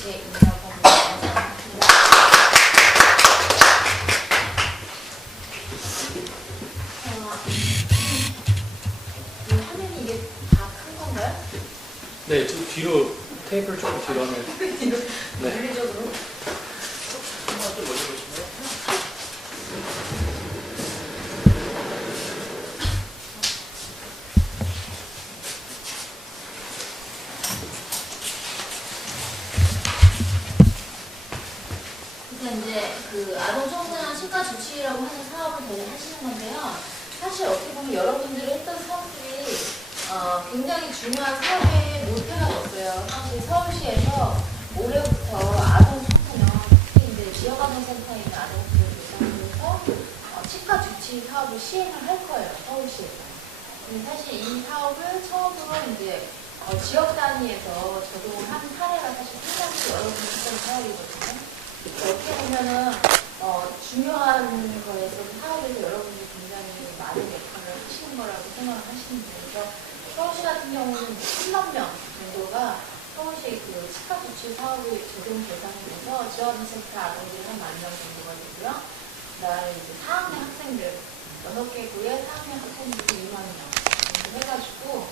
이미지입니다. 감사합니다. 이 화면이 이게 다 큰 건가요? 네, 좀 뒤로 테이블 조금 뒤로 하면. 네. 물리적으로. 한번 좀 멀리 보시면. 그래서 이제 그 아동 청소년 치과 조치라고 하는 사업을 저희 하시는 건데요. 사실 어떻게 보면 여러분들이 했던 사업들이 굉장히 중요한 사업의 모태가 됐어요. 사실 서울시에서 올해부터 아동 청소년, 특히 이제 지역아동센터에 있는 아동들을 대상으로 해서 치과 조치 사업을 시행을 할 거예요. 서울시에서. 근데 사실 이 사업을 처음으로 이제 지역 단위에서 적용을 한 사례가 사실 상당히 여러분이 했던 사업이거든요. 어떻게 보면은 중요한 거에서 사업에서 여러분들이 굉장히 많은 역할을 하시는 거라고 생각을 하시는데, 그래서 서울시 같은 경우는 10만 명 정도가 서울시 그 치과 조치 사업의 적용 대상이 돼서 지원센터 아동들이 한 10,000명 정도가 되고요. 그다음에 이제 4학년 학생들 6개 구에 4학년 학생들이 2만 명 정도 해가지고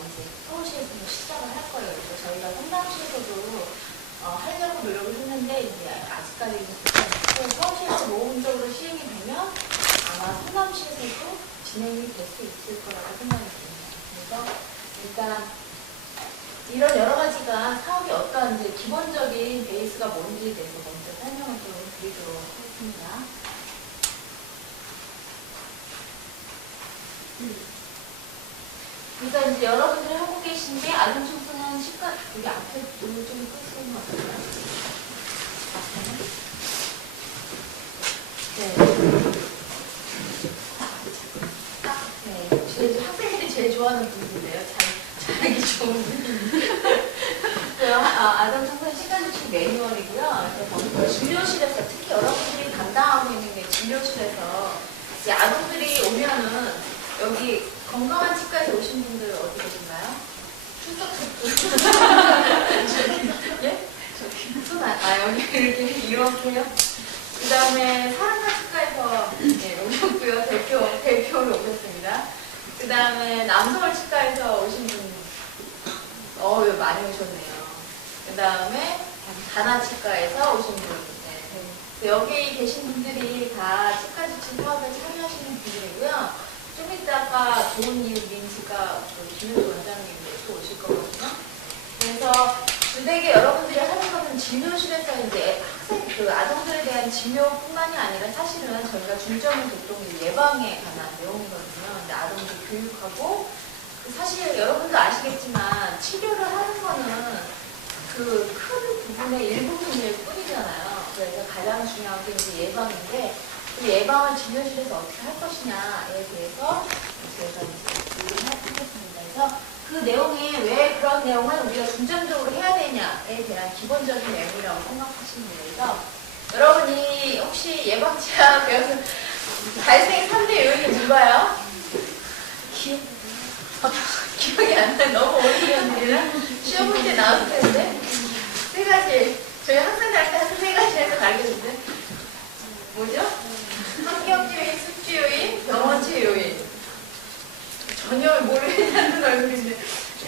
이제 서울시에서 시작을 할 거예요. 그래서 저희가 성남시에서도 하려고 노력을 했는데 이제 아직까지는 못하고 서울시에서 모범적으로 시행이 되면 아마 성남시에서도 진행이 될 수 있을 거라고 생각이 듭니다. 그래서 일단 이런 여러 가지가 사업이 어떤 이제 기본적인 베이스가 뭔지에 대해서 먼저 설명을 좀 드리도록 하겠습니다. 그래서 이제 여러분들이 하고 계신 게 아동 청소년 치과, 여기 앞에 좀 끄시는 거 같아요. 네. 네. 학생들이 제일 좋아하는 부분인데요. 잘하기 좋은 부분. 아동 청소년 치과 조치 매뉴얼이고요. 그래서 진료실에서 특히 여러분들이 담당하고 있는 게 진료실에서 이제 아동들이 오면은 여기 건강한 치과에 오신 분들 어디 계신가요? 예? 여기 이렇게요? 그 다음에 사랑과 치과에서 오셨고요. 대표로 오셨습니다. 그 다음에 남서울 치과에서 오신 분, 많이 오셨네요. 그 다음에 다나 치과에서 오신 분. 네. 여기 계신 분들이 다 치과 조치 사업에 참여하시는 분들이고요. 좀 이따가 좋은 이유 민지가 김현수 원장님이 또 오실 거거든요. 그래서 주되게 여러분들이 하는 것은 진료실에서 이제 아동들에 대한 진료뿐만이 아니라 사실은 저희가 중점을 뒀던 게 예방에 관한 내용이거든요. 근데 아동들 교육하고 사실 여러분도 아시겠지만 치료를 하는 거는 그 큰 부분의 일부분일 뿐이잖아요. 그래서 가장 중요한 게 이제 예방인데 그 예방을 진료실에서 어떻게 할 것이냐에 대해서 저희가 이제 얘기를 하겠습니다. 그래서 그 내용이 왜 그런 내용을 우리가 중점적으로 해야 되냐에 대한 기본적인 내용이라고 생각하시면 돼요. 그래서 여러분이 혹시 예방치아 배워서 발생 3대 요인이 뭔가요? 기억이 안 나요. 너무 오래전이라 시험 볼 때 나왔을 텐데 3가지 저희 학생들한테 한 3가지에서 가르쳐줬는데 뭐죠? 환경 요인, 숙주 요인, 병원치 요인. 전혀 모르겠다는 얼굴인데. 이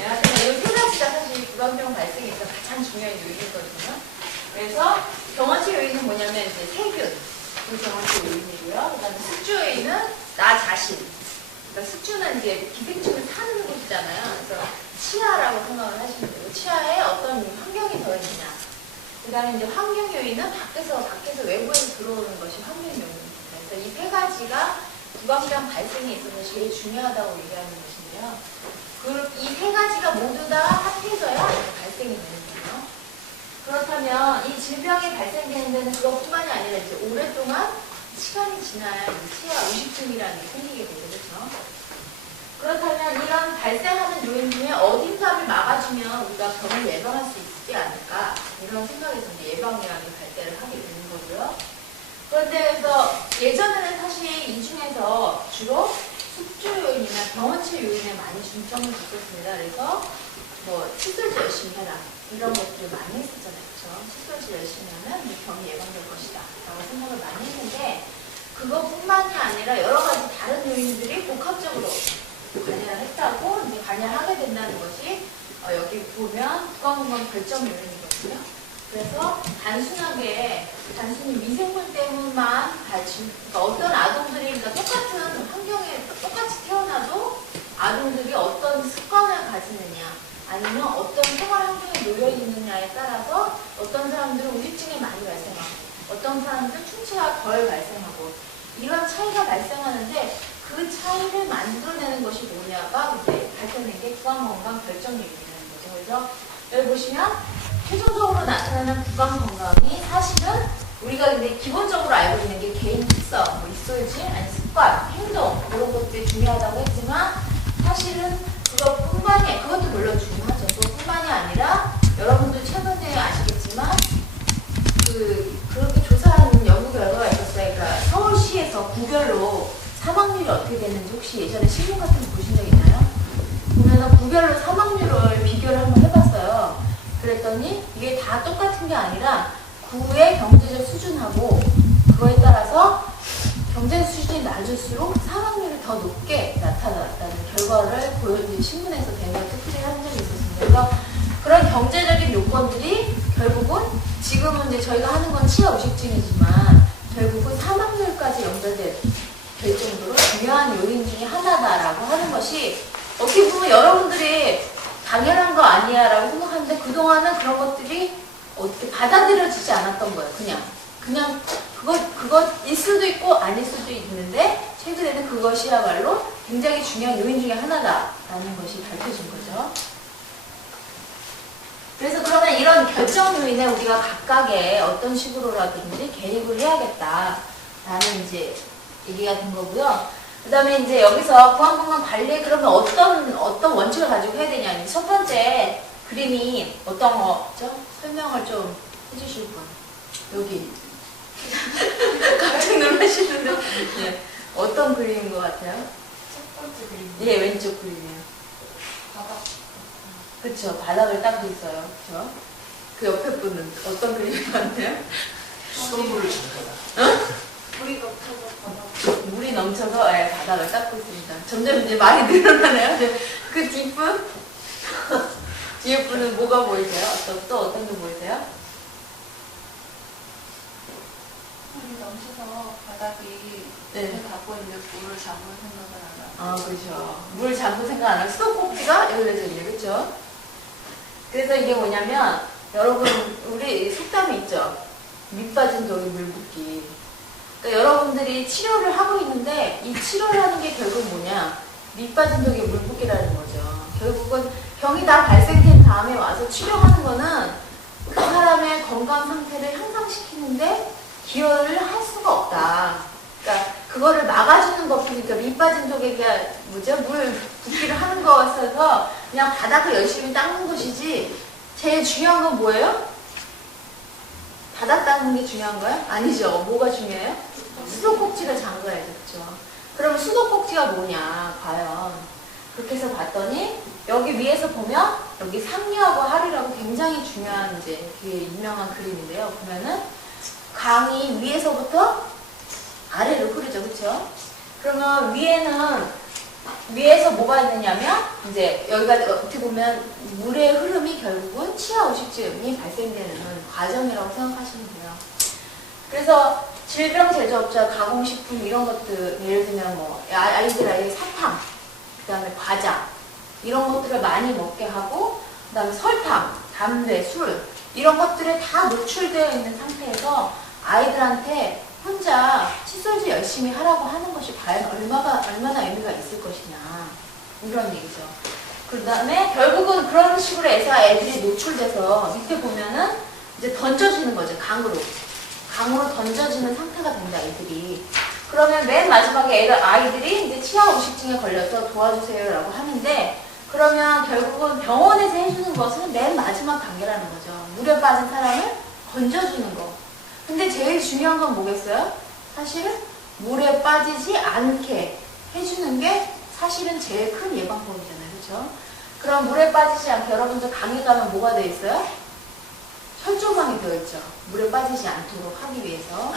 3가지가 사실 불안병 발생에 있어서 가장 중요한 요인이거든요. 그래서 병원치 요인은 뭐냐면 이제 세균. 그 병원치 요인이고요. 그 다음에 숙주 요인은 나 자신. 그러니까 숙주는 이제 기생충을 사는 곳이잖아요. 그래서 치아라고 생각을 하시면 되고, 치아에 어떤 환경이 더해지냐. 그 다음에 이제 환경 요인은 밖에서 외부에서 들어오는 것이 환경 요인입니다. 그래서 이 3가지가 구강병 발생에 있어서 제일 중요하다고 얘기하는 것인데요. 이 3가지가 모두 다 합해져야 발생이 되는 거예요. 그렇다면 이 질병이 발생되는 데는 그것뿐만이 아니라 이제 오랫동안 시간이 지나야 치아 의식증이라는 게 생기게 되죠. 그렇죠? 그렇다면 이런 발생하는 요인 중에 어딘가를 막아주면 우리가 병을 예방할 수 있지 않을까 이런 생각에서 이제 예방이라는 발달을 하게 되는 거고요. 그런데 그래서 예전에는 사실 이 중에서 주로 수조 요인이나 병원치 요인에 많이 중점을 뒀었습니다. 그래서 뭐 칫솔질 열심히 해라 이런 것들을 많이 했었잖아요. 그렇죠? 칫솔질 열심히 하면 이 병이 예방될 것이다 라고 생각을 많이 했는데 그것뿐만이 아니라 여러 가지 다른 요인들이 복합적으로 관여를 했다고 이제 관여를 하게 된다는 것이 여기 보면 구강건강 결정 요인이거든요. 그래서 단순히 미생물 때문만 그러니까 어떤 아동들이 그러니까 똑같은 환경에 똑같이 태어나도 아동들이 어떤 습관을 가지느냐 아니면 어떤 생활 환경에 놓여 있느냐에 따라서 어떤 사람들은 우울증이 많이 발생하고 어떤 사람들은 충치가 덜 발생하고 이런 차이가 발생하는데 그 차이를 만들어내는 것이 뭐냐가 이제 발견된 게 구강건강 결정력이라는 거죠. 그래서 여기 보시면 최종적으로 나타나는 구강건강이 사실은 우리가 근데 기본적으로 알고 있는 게 개인 특성, 뭐 입소유지, 아니 습관, 행동 이런 것들이 중요하다고 했지만 사실은 그것도 물론 중요하죠. 그것뿐만이 아니라 여러분들 최근에 아시겠지만 그렇게 조사하는 연구 결과가 있었어요. 그러니까 서울시에서 구별로 사망률이 어떻게 되는지 혹시 예전에 신문 같은 거 보신 적 있나요? 보면은 구별로 사망률을 비교를 한번 해봤어요. 그랬더니 이게 다 똑같은 게 아니라 구의 경제적 수준하고 그거에 따라서 경제적 수준이 낮을수록 사망률이 더 높게 나타났다는 결과를 보여준 신문에서 대면 특필을 한 적이 있었습니다. 그래서 그런 경제적인 요건들이 결국은 지금은 이제 저희가 하는 건 치아 우식증이지만 결국은 사망률까지 연결될 정도로 중요한 요인 중에 하나다라고 하는 것이 어떻게 보면 여러분들이 당연한 거 아니야 라고 생각하는데 그동안은 그런 것들이 어떻게 받아들여지지 않았던 거예요. 그냥 그것일 수도 있고 아닐 수도 있는데 최근에는 그것이야말로 굉장히 중요한 요인 중에 하나다라는 것이 밝혀진 거죠. 그래서 그러면 이런 결정 요인에 우리가 각각의 어떤 식으로라든지 개입을 해야겠다라는 이제 얘기가 된 거고요. 그 다음에 이제 여기서 구강건강 관리에 그러면 어떤 원칙을 가지고 해야 되냐. 첫 번째 그림이 어떤 거죠? 설명을 좀 해주실 분. 여기. 깜짝 놀라시는데. 네. 어떤 그림인 것 같아요? 첫 번째 그림. 예, 왼쪽 그림이에요. 바닥. 그쵸. 바닥을 닦고 있어요. 그쵸? 그 옆에 분은 어떤 그림인 것 같아요? 수돗물을 잠가다. 어? 물이 넘쳐서 바닥. 물이 넘쳐서 바닥을 닦고 있습니다. 점점 이제 말이 늘어나네요. 그 뒷분? 뒤에 분은 뭐가 보이세요? 또 어떤 게 보이세요? 물이 넘쳐서 바닥이 네. 물을 닫고 있는데 물을 잠글 생각을 안 하고. 아, 그렇죠. 물 잠글 생각 안 하고 수도꼭지가 열려져 있네요. 그렇죠? 그래서 이게 뭐냐면 여러분 우리 속담이 있죠. 밑 빠진 독에 물 붓기. 그러니까 여러분들이 치료를 하고 있는데 이 치료를 하는 게 결국 뭐냐? 밑 빠진 독에 물 붓기라는 거죠. 결국은 병이 다 발생된 다음에 와서 치료하는 거는 그 사람의 건강 상태를 향상시키는데 기여를 할 수가 없다. 그러니까 그거를 막아주는 것뿐이니까 밑 빠진 독에 그냥 물 붓기를 하는 거였어서 그냥 바닥을 열심히 닦는 것이지 제일 중요한 건 뭐예요? 바닥 닦는 게 중요한 거예요? 아니죠. 뭐가 중요해요? 수도꼭지를 잠가야죠. 그렇죠? 그러면 수도꼭지가 뭐냐 과연 그렇게 해서 봤더니 여기 위에서 보면 여기 상류하고 하류라고 굉장히 중요한 이제 그게 유명한 그림인데요. 보면은 강이 위에서부터 아래로 흐르죠. 그렇죠? 그러면 위에서 뭐가 있느냐면 이제 여기가 어떻게 보면 물의 흐름이 결국은 치아 우식증이 발생되는 과정이라고 생각하시면 돼요. 그래서 질병 제조업자, 가공식품 이런 것들 예를 들면 뭐 아이들의 사탕, 그 다음에 과자 이런 것들을 많이 먹게 하고 그 다음에 설탕, 담배, 술 이런 것들에 다 노출되어 있는 상태에서 아이들한테 혼자 칫솔질 열심히 하라고 하는 것이 과연 얼마나 의미가 있을 것이냐 이런 얘기죠. 그 다음에 결국은 그런 식으로 해서 애들이 노출돼서 밑에 보면은 이제 던져지는 거죠. 강으로 던져지는 상태가 된다 애들이. 그러면 맨 마지막에 아이들이 이제 치아 우식증에 걸려서 도와주세요라고 하는데 그러면 결국은 병원에서 해주는 것은 맨 마지막 단계라는 거죠. 물에 빠진 사람을 건져주는 거. 근데 제일 중요한 건 뭐겠어요? 사실은 물에 빠지지 않게 해주는 게 사실은 제일 큰 예방법이잖아요. 그렇죠? 그럼 물에 빠지지 않게 여러분들 강에 가면 뭐가 되어 있어요? 혈조망이 되어 있죠. 물에 빠지지 않도록 하기 위해서.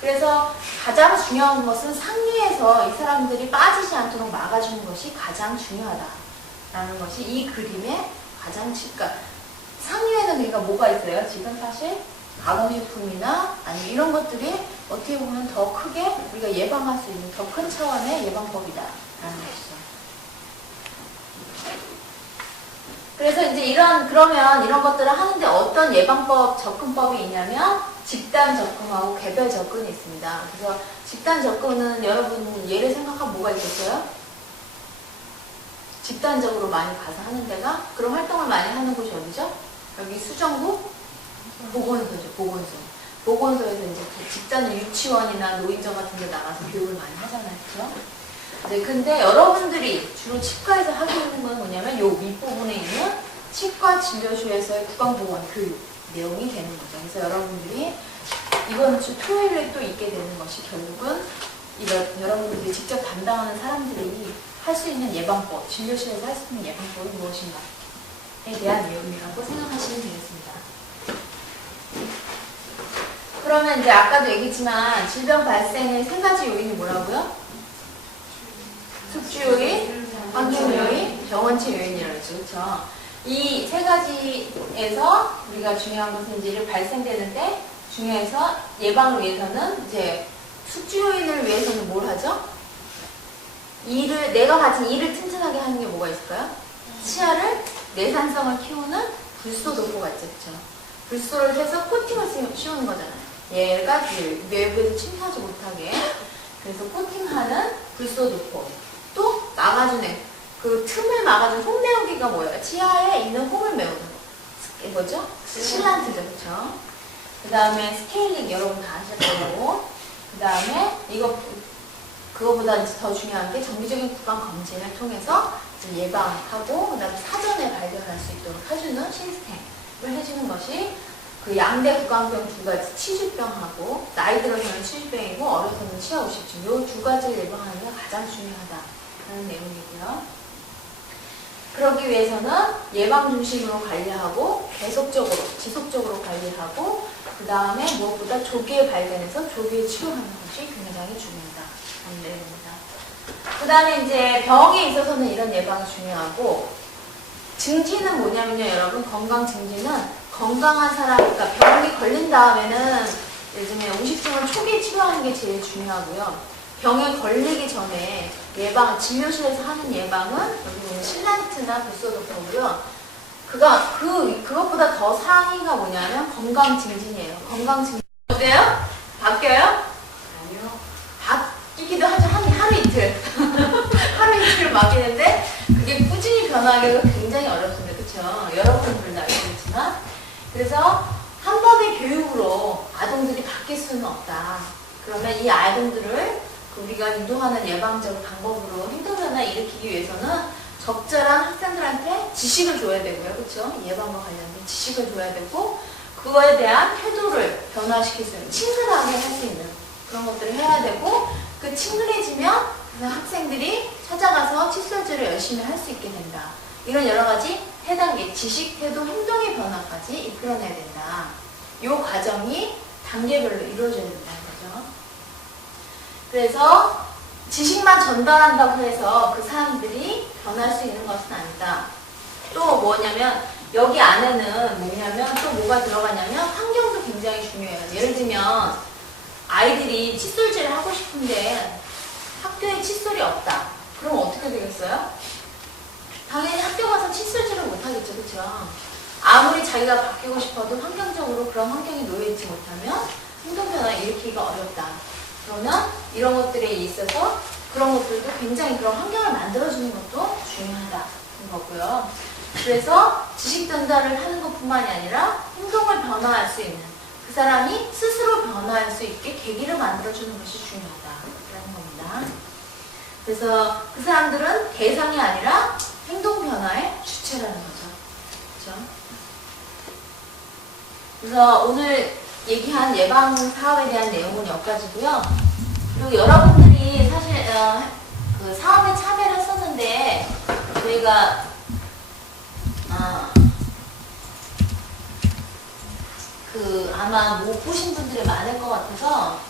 그래서 가장 중요한 것은 상류에서 이 사람들이 빠지지 않도록 막아주는 것이 가장 중요하다라는 것이 이 그림의 가장 그러니까 상류에는 그러니까 뭐가 있어요? 지금 사실 가공식품이나 아니면 이런 것들이 어떻게 보면 더 크게 우리가 예방할 수 있는 더 큰 차원의 예방법이다라는 것이죠. 그래서 이제 그러면 이런 것들을 하는데 어떤 예방법, 접근법이 있냐면 집단 접근하고 개별 접근이 있습니다. 그래서 집단 접근은 여러분 예를 생각하면 뭐가 있겠어요? 집단적으로 많이 가서 하는 데가 그런 활동을 많이 하는 곳이 어디죠? 여기 수정구? 보건소죠, 보건소. 보건소에서 이제 집단 유치원이나 노인정 같은 데 나가서 교육을 많이 하잖아요. 그죠? 네, 근데 여러분들이 주로 치과에서 하고 있는 건 뭐냐면 요 윗부분에 있는 치과 진료소에서의 구강보건 교육 내용이 되는 거죠. 그래서 여러분들이 이번 주 토요일에 또 있게 되는 것이 결국은 여러분들이 직접 담당하는 사람들이 할 수 있는 예방법, 진료실에서 할 수 있는 예방법이 무엇인가에 대한 내용이라고 생각하시면 되겠습니다. 그러면 이제 아까도 얘기했지만 질병 발생의 세 가지 요인이 뭐라고요? 숙주 요인, 환경 요인, 병원체 요인이라고 했죠. 그렇죠? 이 세 가지에서 우리가 중요한 것은 이제 이를 발생되는데 중요해서 예방을 위해서는 이제 숙주 요인을 위해서는 뭘 하죠? 내가 가진 이를 튼튼하게 하는 게 뭐가 있을까요? 치아를 내산성을 키우는 불소 도포가 있죠. 그렇죠? 불소를 해서 코팅을 씌우는 거잖아요. 얘가 외부에서 침투하지 못하게 그래서 코팅하는 불소 도포. 또 막아주는 그 틈을 막아주는 홈 메우기가 뭐예요? 치아에 있는 홈을 메우는 거. 뭐죠? 실란트죠. 그렇죠? 그 다음에 스케일링 여러분 다 아실 거고 그 다음에 그거보다 더 중요한 게 정기적인 구강 검진을 통해서 예방하고 그다음에 사전에 발견할 수 있도록 해주는 시스템을 해주는 것이 그 양대 구강병 두 가지 치주병하고 나이 들어서는 치주병이고 어려서는 치아 우식증 이 두 가지를 예방하는 게 가장 중요하다는 내용이고요. 그러기 위해서는 예방 중심으로 관리하고 계속적으로 지속적으로 관리하고 그 다음에 무엇보다 조기에 발견해서 조기에 치료하는 것이 굉장히 중요하다는 내용입니다. 그 다음에 이제 병에 있어서는 이런 예방이 중요하고 증진은 뭐냐면요, 여러분 건강 증진은 건강한 사람, 그러니까 병이 걸린 다음에는 요즘에 우식증을 초기에 치료하는 게 제일 중요하고요. 병에 걸리기 전에 진료실에서 하는 예방은 여기 보면 실란트나 불소도포고요. 그것보다 더 상위가 뭐냐면 건강 증진이에요. 건강 증진. 어때요? 바뀌어요? 아니요. 바뀌기도 하죠. 하루 이틀. 하루 이틀을 맡기는데 그게 꾸준히 변화하기가 굉장히 어렵습니다. 그렇죠? 여러분들도 알겠지만. 그래서 한 번의 교육으로 아동들이 바뀔 수는 없다. 그러면 이 아동들을 우리가 유도하는 예방적 방법으로 행동 변화 일으키기 위해서는 적절한 학생들한테 지식을 줘야 되고요. 그렇죠? 예방과 관련된 지식을 줘야 되고 그거에 대한 태도를 변화시킬 수 있는 친근하게 할 수 있는 그런 것들을 해야 되고 그 친근해지면 그 학생들이 찾아가서 칫솔질을 열심히 할 수 있게 된다. 이런 여러 가지 해단계 지식, 태도, 행동의 변화까지 이끌어내야 된다. 이 과정이 단계별로 이루어져야 된다는 거죠. 그래서 지식만 전달한다고 해서 그 사람들이 변할 수 있는 것은 아니다. 또 뭐냐면 여기 안에는 뭐냐면 또 뭐가 들어가냐면 환경도 굉장히 중요해요. 예를 들면 아이들이 칫솔질을 하고 싶은데 학교에 칫솔이 없다. 그럼 어떻게 되겠어요? 당연히 학교 가서 칫솔질을 못하겠죠. 그렇죠? 아무리 자기가 바뀌고 싶어도 환경적으로 그런 환경에 놓여있지 못하면 행동 변화를 일으키기가 어렵다. 그러면 이런 것들에 있어서 그런 것들도 굉장히 그런 환경을 만들어주는 것도 중요하다는 거고요. 그래서 지식 전달을 하는 것뿐만이 아니라 행동을 변화할 수 있는 그 사람이 스스로 변화할 수 있게 계기를 만들어주는 것이 중요하다라는 겁니다. 그래서 그 사람들은 대상이 아니라 행동 변화의 주체라는 거죠. 그렇죠? 그래서 오늘 얘기한 예방 사업에 대한 내용은 여기까지고요. 그리고 여러분들이 사실 그 사업에 참여를 했었는데 저희가 그 아마 못 보신 분들이 많을 것 같아서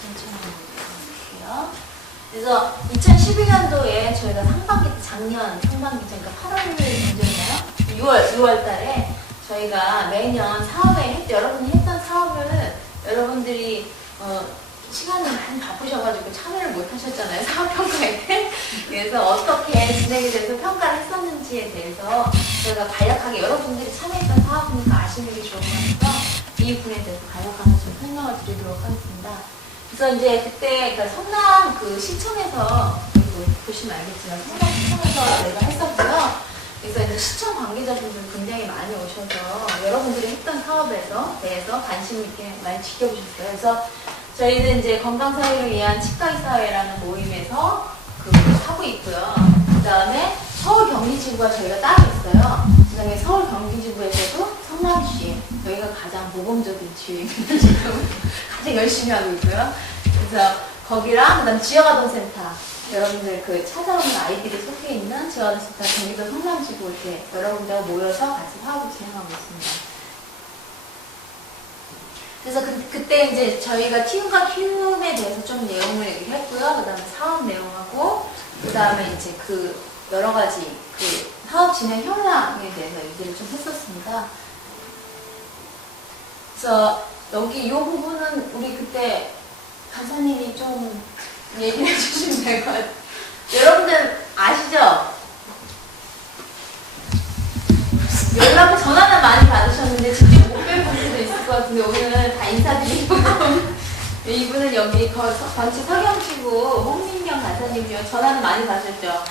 천천히 볼게요. 그래서 2012년도에 저희가 작년 상반기, 그러니까 8월 언제였나요? 6월 달에 저희가 매년 사업에 여러분이 했던 사업을 여러분들이 시간이 많이 바쁘셔가지고 참여를 못 하셨잖아요. 사업평가에 때. 그래서 어떻게 진행이 돼서 평가를 했었는지에 대해서 저희가 간략하게 여러분들이 참여했던 사업이니까 아시는 게 좋은 거라서 이 부분에 대해서 간략하게 좀 설명을 드리도록 하겠습니다. 그래서 이제 그때 그러니까 성남 그 시청에서 보시면 알겠지만 성남 시청에서 저희가 했었고요. 그래서 이제 시청 관계자분들 굉장히 많이 오셔서 여러분들이 했던 사업에서 대해서 관심 있게 많이 지켜보셨어요. 그래서 저희는 이제 건강사회를 위한 치과의사회라는 모임에서 하고 있고요. 그 다음에 서울경기지부가 저희가 따로 있어요. 그 다음에 서울경기지부에서도 성남시, 여기가 가장 모범적인 지회입니다. 지금 가장 열심히 하고 있고요. 그래서 거기랑 그 다음 지역아동센터, 여러분들 그 찾아오는 아이들이 속해 있는 지역아동센터, 경기도 성남지부 이렇게 여러분들과 모여서 같이 사업을 진행하고 있습니다. 그래서 그때 이제 저희가 키움과 키움에 대해서 좀 내용을 얘기를 했고요. 그 다음에 사업 내용하고, 그 다음에 이제 그 여러 가지 그 사업 진행 현황에 대해서 얘기를 좀 했었습니다. 그래서 여기 이 부분은 우리 그때 간사님이 좀 얘기를 해주시면 될 것 같아요. 여러분들 아시죠? 연락을 전화는 많이 받으셨는데 직접 못 뵌 분들도 있을 것 같은데 오늘 다 인사드리고 이분은 여기 건치 서경지구 홍민경 간사님이요. 전화는 많이 받으셨죠?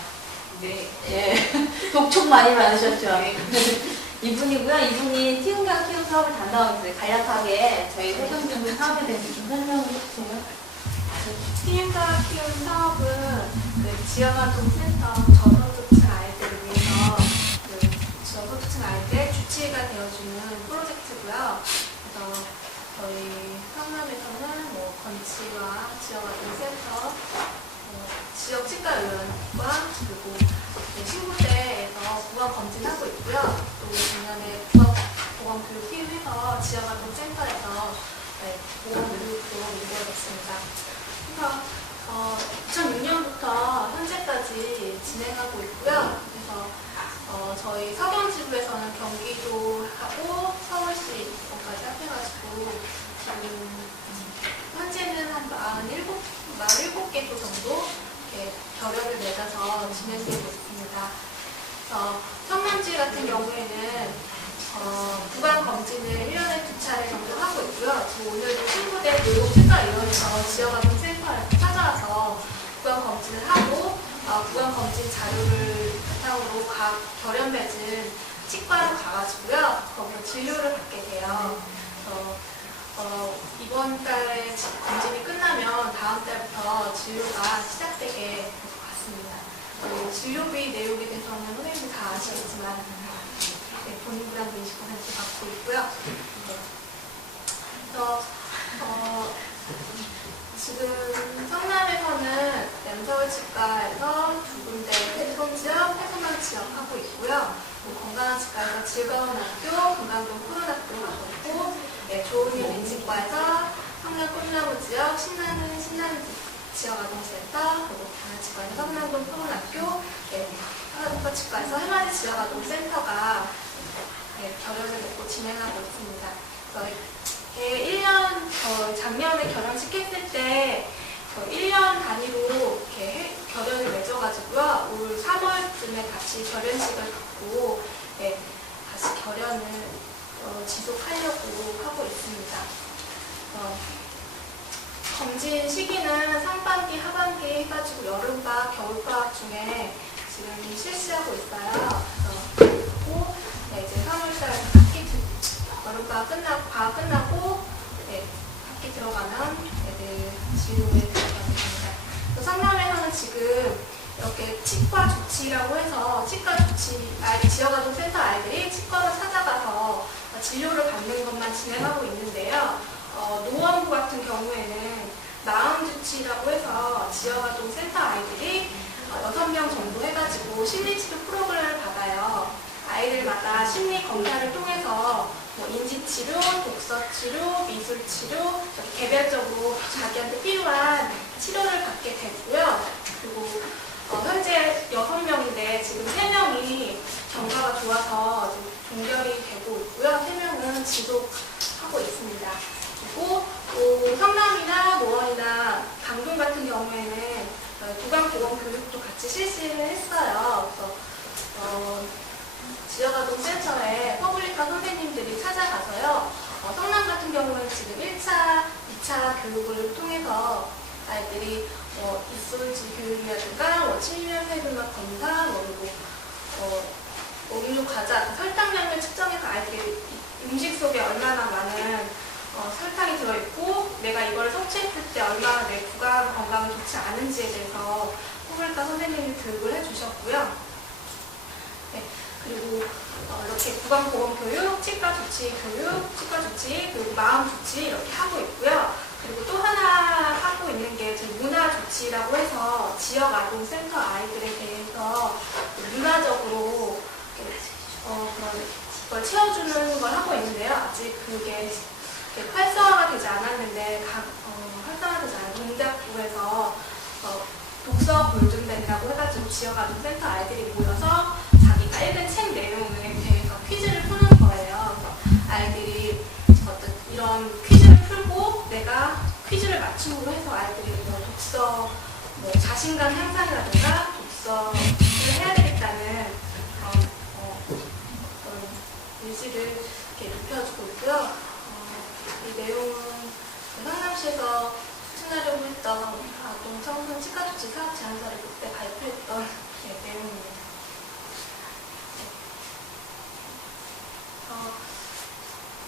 네. 예. 독촉 많이 받으셨죠? 네. 이분이고요. 이분이 키움과 키움 사업을 담당하고 있어요. 간략하게 저희 서경지구 사업에 대해서 좀 설명해 주세요. 키움과 키움 사업은 그 지역아동센터 저소득층 아이들을 위해서 저소득층 아이들 주치의가 되어주는 프로젝트고요. 그래서 저희 성남에서는 뭐 건치와 지역아동센터, 지역 치과의원과 그리고 신고대에서 구강 검진하고 있고요. 또 작년에 보건교육 팀에서 지역아동센터에서 보건교육도 이루어졌습니다. 그래서 2006년부터 현재까지 진행하고 있고요. 그래서 저희 서경지부에서는 경기도하고 서울시 이번까지 합해가지고 지금 현재는 한 47개 도 정도 이렇게 결연을 맺어서 진행되고 있습니다. 그래서 성남시 같은 경우에는 구강 검진을 1년에 2차례 정도 하고 있고요. 지금 오늘도 신고대 교육치과의원에서 지역아동센터에서 찾아와서 구강 검진을 하고 구강 검진 자료를 바탕으로 각 결연 맺은 치과로 가가지고요. 거기서 진료를 받게 돼요. 이번 달에 검진이 끝나면 다음 달부터 진료가 시작되게 될 것 같습니다. 진료비 내용에 대해서는 선생님이 다 아시겠지만 본인 부담도 20% 받고 있고요. 그래서 지금 성남에서는 남서울치과에서 2군데 태송지역, 태송만 지역 하고 있고요. 건강한 치과에서 즐거운 학교, 건강동 푸른학교 하고 있고, 좋은일 민치과에서 성남 꽃나무 지역, 신나는 지역아동센터, 그리고 다나치과에서 성남동 푸른학교, 하나동과치과에서 해마리 지역아동센터가 결연을 맺고 진행하고 있습니다. 그래서 1년, 작년에 결혼식했을 때 1년 단위로 이렇게 결연을 맺어가지고요. 올 3월쯤에 다시 결연식을 갖고 다시 결연을 지속하려고 하고 있습니다. 검진 시기는 상반기, 하반기 해가지고 여름방학, 겨울방학 중에 지금 실시하고 있어요. 그리고 이제 3월달 학기 여름방학 끝나고 방학 끝나고 학기 들어가면 애들 진료에 들어가게 됩니다. 성남에서는 지금 이렇게 치과 조치라고 해서 치과 조치 지역아동센터 아이들이 치과로 찾아가서 진료를 받는 것만 진행하고 있는데요. 노원구 같은 경우에는 마음주치라고 해서 지역아동센터 아이들이 6명 정도 해가지고 심리치료 프로그램을 받아요. 아이들마다 심리 검사를 통해서 뭐 인지치료, 독서치료, 미술치료 이렇게 개별적으로 자기한테 필요한 치료를 받게 되고요. 그리고 현재 6명인데 지금 3명이 경과가 좋아서 종결이 되고 있고요. 3명은 지속하고 있습니다. 그리고 또 성남이나 노원이나 강동 같은 경우에는 구강보건 교육도 같이 실시를 했어요. 그래서 지역아동센터에 퍼블릭카 선생님들이 찾아가서요. 성남 같은 경우는 지금 1차, 2차 교육을 통해서 아이들이 입소지 교육이라든가 침면세균막 검사, 그리고 음료, 과자, 설탕량을 측정해서 아이들이 음식 속에 얼마나 많은 설탕이 들어있고 내가 이걸 섭취했을 때 얼마나 내 구강 건강에 좋지 않은지에 대해서 퍼블릭카 선생님이 교육을 해주셨고요. 네, 그리고 이렇게 구강보건 교육, 치과 조치 교육, 치과 조치, 그리고 마음 조치 이렇게 하고 있고요. 그리고 또 하나 하고 있는 게 문화 조치라고 해서 지역 아동 센터 아이들에 대해서 문화적으로 그걸 채워주는 걸 하고 있는데요. 아직 그게 활성화가 되지 않았는데 활성화되지 않은 동작구에서 독서 골든벨이라고 해가지고 지역 아동 센터 아이들이 모여서 자기가 읽은 책 내용에 대해서 퀴즈를 푸는 거예요. 그래서 아이들이 이런 퀴즈를 풀고 내가 퀴즈를 맞춤으로 해서 아이들이 독서 자신감 향상이라든가 독서를 해야 되겠다는 그런 의지를 이렇게 높여주고 있고요. 이 내용은 성남시에서 추진하려고 했던 아동 청소년 치과 조치 사업 제안서를 그때 발표했던 내용입니다.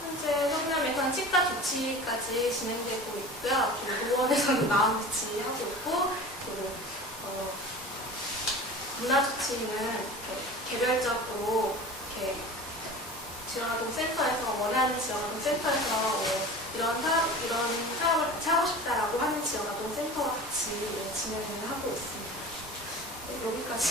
현재 성남에서는 치과 조치까지 진행되고 있고요. 그리고 노원에서는 마음 조치하고 있고, 그리고 문화 조치는 개별적으로 이렇게 지역아동 센터에서 원하는 지역아동 센터에서 이런 사업을 같이 하고 싶다라고 하는 지역아동 센터와 같이 진행을 하고 있습니다. 네, 여기까지.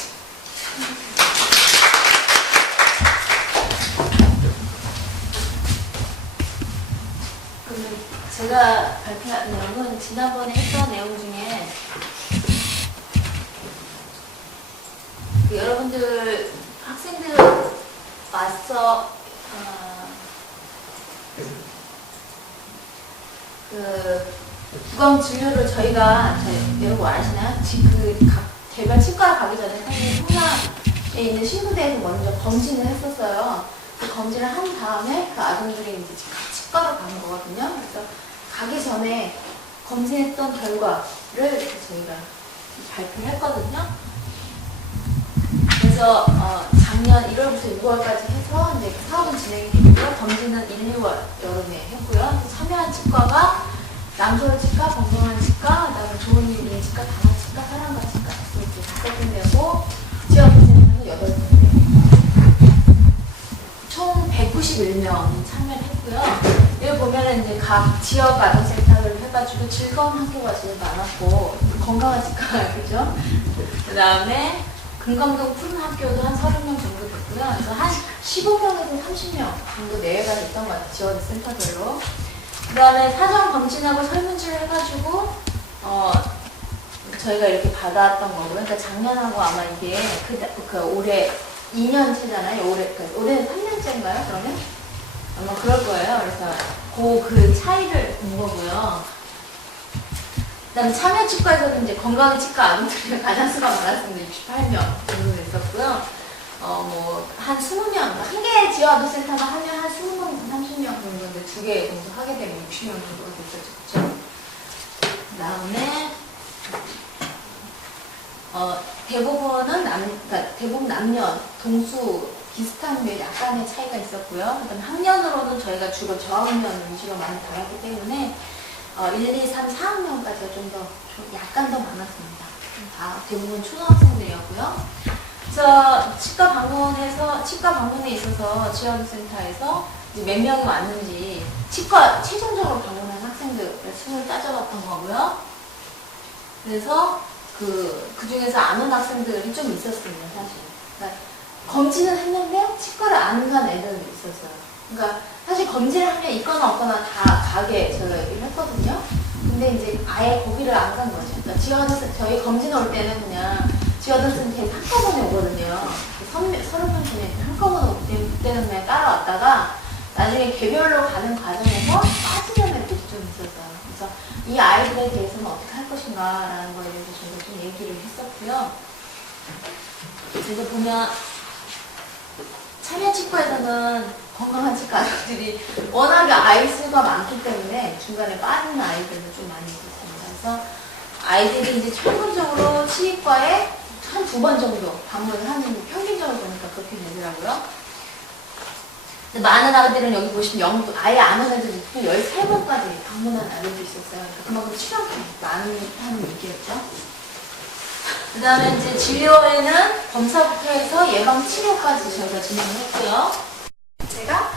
그러면 제가 발표한 내용은 지난번에 했던 내용 중에 여러분들 학생들 와서 구강 진료를 저희가 여러분 아시나요? 각 개별 치과 가기 전에 사실 성남에 있는 신부대에서 먼저 검진을 했었어요. 그 검진을 한 다음에 그 아동들이 이제 치과로 가는 거거든요. 그래서 가기 전에 검진했던 결과를 저희가 발표를 했거든요. 그래서 작년 1월부터 6월까지 해서 이제 사업은 진행이 됐고요. 검진은 1, 2월 여름에 했고요. 참여한 치과가 남서울치과, 건강한치과, 그다음에 좋은일 치과, 단아치과, 사랑과 치과 이렇게 5군데고 지역선생님은 8군데. 총 191명이 참여를 했고요. 여기 보면은 이제 각 지역 아동센터를 해가지고 즐거운 학교가 제일 많았고 건강한 치과 그죠? 그다음에 금강동 푸른 학교도 한 30명 정도 됐고요. 그래서 한 15명에서 30명 정도 내외가 됐던 것 같아요. 지원 센터별로. 그 다음에 사전 검진하고 설문지를 해가지고 저희가 이렇게 받았던 거고요. 그러니까 작년하고 아마 이게 올해 2년째잖아요. 올해는 3년째인가요? 그러면? 아마 그럴 거예요. 그래서 그 차이를 본 거고요. 그 다음에 참여치과에서는 이제 건강치과 아동들이 가장 수가 많았습니다. 68명 정도 됐었고요. 한 20명, 한 개 지역아동센터가 하면 한 20명, 30명 정도인데 2개 정도 하게 되면 60명 정도가 됐었죠. 그 다음에, 대부분 남녀, 동수 비슷한 게 약간의 차이가 있었고요. 그 다음에 학년으로는 저희가 주로 저학년 위주로 많이 다뤘기 때문에 1, 2, 3, 4학년까지가 약간 더 많았습니다. 다 대부분 초등학생들이었고요. 그래서 치과 방문에 있어서 지역센터에서 이제 몇 명이 왔는지 치과 최종적으로 방문한 학생들 수를 따져봤던 거고요. 그래서 그 중에서 안 온 학생들이 좀 있었습니다, 사실. 그러니까 검진을 했는데 치과를 안 간 애들도 있었어요. 그러니까 사실 검진을 하면 있거나 없거나 다 가게 저희가 얘기를 했거든요. 근데 이제 아예 거기를 안 간 거죠. 그러니까 지원해서 저희 검진 올 때는 그냥 지원생한테 한꺼번에 오거든요. 30명 중에 한꺼번에 오기 때문에 그때는 그냥 따라왔다가 나중에 개별로 가는 과정에서 빠지는 애들이 좀 있었어요. 그래서 이 아이들에 대해서는 어떻게 할 것인가라는 거에 대해서 저희가 좀 얘기를 했었고요. 그래서 보면 참여치과에서는 건강한 치과 아이들이 워낙에 아이 수가 많기 때문에 중간에 빠지는 아이들도 좀 많이 있었습니다. 그래서 아이들이 이제 평균적으로 치과에 한 2번 정도 방문을 하는 평균적으로 보니까 그렇게 되더라고요. 근데 많은 아이들은 여기 보시면 아예 안 오는 애들이 13번까지 방문한 아이들도 있었어요. 그러니까 그만큼 치료가 많다는 얘기였죠. 그 다음에 이제 진료에는 검사부터 해서 예방 치료까지 저희가 진행을 했고요. 제가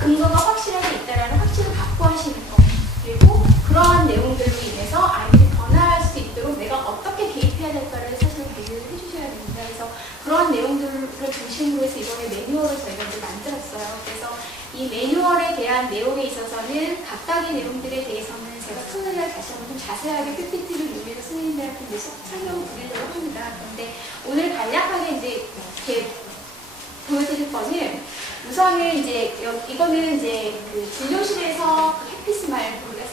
근거가 확실하게 있다라는 확신을 갖고 하시는 것, 그리고 그러한 내용들로 인해서 아이들이 변화할 수 있도록 내가 어떻게 개입해야 될까를 사실 배려를 해주셔야 됩니다. 그래서 그러한 내용들을 중심으로 해서 이번에 매뉴얼을 저희가 이제 만들었어요. 그래서 이 매뉴얼에 대한 내용에 있어서는 각각의 내용들에 대해서는 제가 토요일날 다시 한번 좀 자세하게 PPT를 이용해서 선생님들한테 이제 설명을 드리려고 합니다. 그런데 오늘 간략하게 이제 이렇게 보여드릴 거는 우선은 이제 이거는 이제 그 진료실에서 햇빛 말고 우리가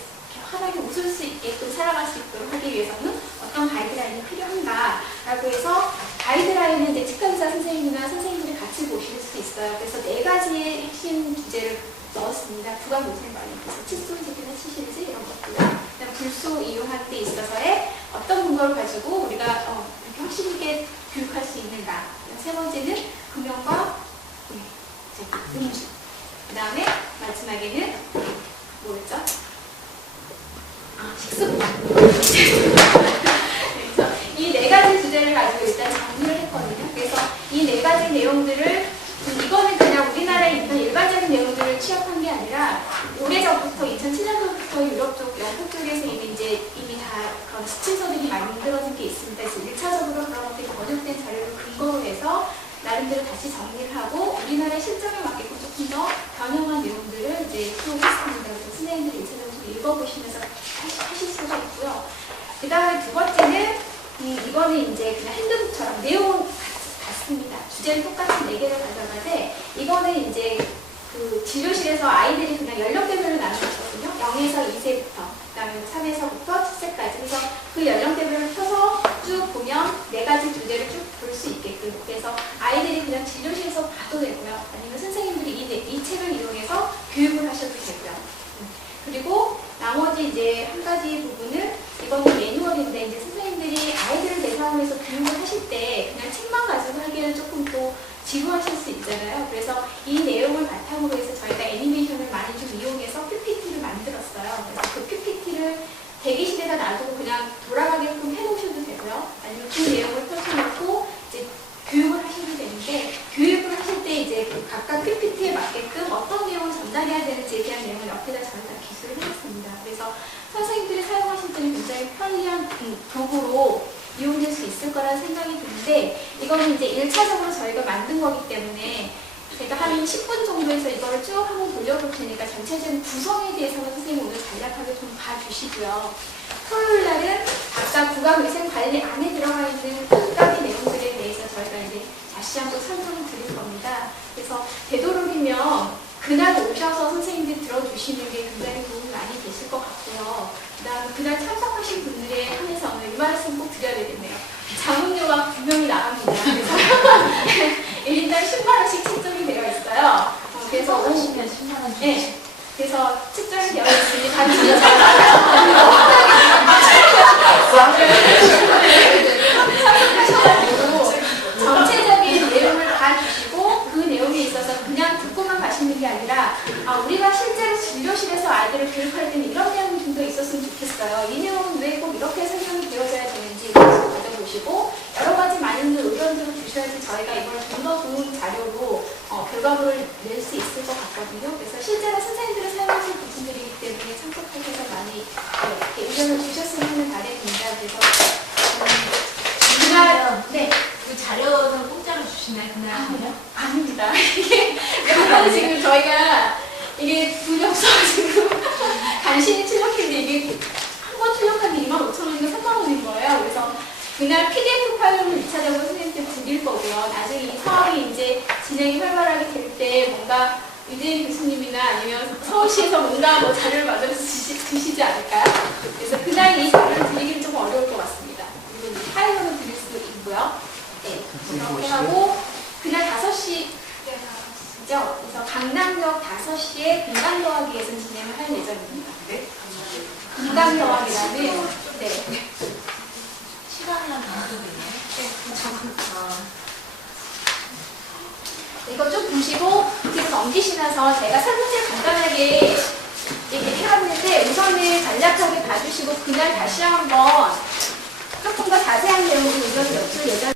환하게 웃을 수 있게끔 살아갈 수 있도록 하기 위해서는 어떤 가이드라인이 필요한가라고 해서 가이드라인은 이제 치과의사 선생님이나 선생님들이 같이 보실 수 있어요. 그래서 4가지의 핵심 주제를 넣었습니다. 부가 요새 많이 있어서 칫솔질이나 치실질 이런 것들. 불소 이용할 때 있어서의 어떤 근거를 가지고 우리가 이렇게 확실히 있게 교육할 수 있는가. 3번째는 금연과 음주. 그 다음에 마지막에는 뭐였죠? 식습관. 그래서 이 4가지 주제를 가지고 일단 정리를 했거든요. 그래서 이 4가지 내용들을 이거는 그냥 우리나라에 있는 일반적인 내용들을 취합한 게 아니라 오래전부터 2007년부터 유럽 쪽, 영국 쪽에서 이미 다 그런 지침서들이 만들어진 게 있습니다. 그래서 1차적으로 그런 것들이 번역된 자료를 근거로 해서 나름대로 다시 정리를 하고 우리나라의 실정에 맞게끔 조금 더 변형한 내용들을 이제 수록했습니다. 그래서 선생님들이 1차적으로 좀 읽어보시면서 하실 수가 있고요. 그 다음에 2번째는 이거는 이제 그냥 핸드북처럼 내용은 같습니다. 주제는 똑같은 4개를 가져가는데 이거는 이제 그 진료실에서 아이들이 그냥 연령대별로 나누었거든요. 0에서 2세부터, 그 다음에 3에서부터 7세까지. 그래서 그 연령대별을 펴서 쭉 보면 4가지 주제를 쭉 볼 수 있게끔. 그래서 아이들이 그냥 진료실에서 봐도 되고요. 아니면 선생님들이 이 책을 이용해서 교육을 하셔도 되고요. 그리고 나머지 이제 한 가지 부분은 이거는 매뉴얼인데 이제 선생님들이 아이들을 대상으로 해서 교육을 하실 때 그냥 책만 가지고 하기에는 조금 또 지루하실 수 있잖아요. 그래서 이 내용을 바탕으로 해서 저희가 애니메이션을 많이 좀 이용해서 PPT를 만들었어요. 그래서 그 PPT를 대기실에다 놔두고 그냥 돌아가게끔 해놓으셔도 되고요. 아니면 그 내용을 펼쳐놓고 이제 교육을 하셔도 되는데 교육을 하실 때 이제 그 각각 PPT에 맞게끔 어떤 내용을 전달해야 되는지에 대한 내용을 옆에다 저희가 기술을 해놨습니다. 그래서 선생님들이 사용하실 때는 굉장히 편리한 도구로 이용될 수 있을 거라는 생각이 드는데 이거는 이제 1차적으로 저희가 만든 거기 때문에 제가 한 10분 정도에서 이거를 쭉 한번 돌려볼 테니까 전체적인 구성에 대해서는 선생님 오늘 간략하게 좀 봐주시고요. 토요일 날은 각각 구강위생 관리 안에 들어가 있는 각각의 내용들에 대해서 저희가 이제 다시 한번 설명을 드릴 겁니다. 그래서 되도록이면 그날 오셔서 선생님들이 들어주시는 게 굉장히 도움이 많이 되실 것 같고요. 그다음 그날 참석하신 분들에 한해서 오늘 이 말씀 꼭 드려야 되겠네요. 자문료가 분명히 나갑니다. 그래서 1인당 10만원씩 책정이 되어 있어요. 그래서 오시면 10만원 네. 그래서 책정이 되어 있으니 단순히 참석하셔가지고 전체적인 내용을 다 주시고 그 내용에 있어서 그냥 듣고만 가시는 게 아니라 우리가 실제로 진료실에서 아이들을 교육할 때는 이런 내용이 좀 더 있었으면 좋겠어요. 이 내용은 왜 꼭 이렇게 설명이 되어져야 되는지 그것을 받아보시고 여러 가지 많은 의견들을 주셔야지 저희가 이걸 좀 더 좋은 자료로 결과물을 낼 수 있을 것 같거든요. 그래서 많이 이렇게 주셨으면 하는 바람입니다. 그래서 그날 네. 그 자료는 공짜로 주시나요? 그날 하면? 아닙니다. 이게 지금 저희가 이게 돈이 없어가지고 간신히 출력했는데 이게 한 번 출력하면 25,000원인가 3만원인 거예요. 그래서 그날 PDF 파일을 2차적으로 선생님한테 드릴 거고요. 나중에 이 사업이 이제 진행이 활발하게 될 때 뭔가 유재인 교수님이나 아니면 서울시에서 뭔가 뭐 자료를 만들어서 주시지 않을까요? 그래서 그날 이 자료를 드리기는 좀 어려울 것 같습니다. 그리고 이 파일로는 드릴 수 있고요. 네, 그렇게 하고 그날 5시 죠. 그래서 강남역 5시에 공간여학에서 진행을 할 예정입니다. 네? 공간여학이라는 네. 시간이랑 방법이네요. 이거 좀 보시고 뒤로 넘기시면서 제가 설문지를 간단하게 얘기해봤는데 우선은 간략하게 봐주시고 그날 다시 한번 조금 더 자세한 내용을 의견을 여쭐 예정입니다.